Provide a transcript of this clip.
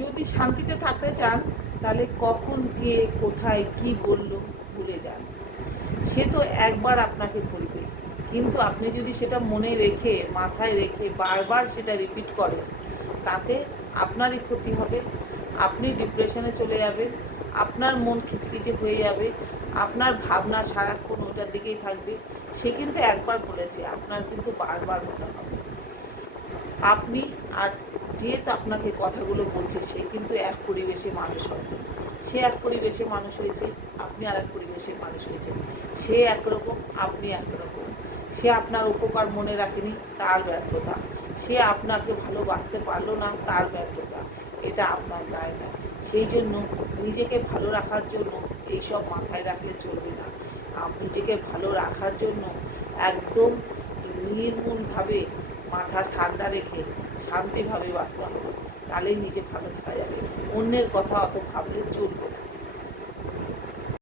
যদি শান্তিতে থাকতে চান তাহলে কখন কে কোথায় কি বলল ভুলে যান। সে তো একবার আপনাকে বলবে, কিন্তু আপনি যদি সেটা মনে রেখে মাথায় রেখে বারবার সেটা রিপিট করেন, তাতে আপনারই ক্ষতি হবে। আপনি ডিপ্রেশনে চলে যাবেন, আপনার মন খিচখিচে হয়ে যাবে, আপনার ভাবনা সারাক্ষণ ওটার দিকেই থাকবে। সে কিন্তু একবার বলেছে, আপনার কিন্তু বারবার মনে হবে। আপনি আর যে আপনাকে কথাগুলো বলছে সে কিন্তু এক পরিবেশে মানুষ হয়নি। সে এক পরিবেশে মানুষ হয়েছে, আপনি আর এক পরিবেশে মানুষ হয়েছেন। সে একরকম, আপনি একরকম। সে আপনার উপকার মনে রাখেনি, তার ব্যর্থতা। সে আপনাকে ভালোবাসতে পারলো না, তার ব্যর্থতা। এটা আপনার দায় না। সেই জন্য নিজেকে ভালো রাখার জন্য এইসব মাথায় রাখলে চলবে না। নিজেকে ভালো রাখার জন্য একদম নির্মূলভাবে মাথা ঠান্ডা রেখে শান্তিভাবে বাঁচতে হবে। তাহলেই নিজে ভালো থাকা যাবে। অন্যের কথা অত ভাবলে চলবে না।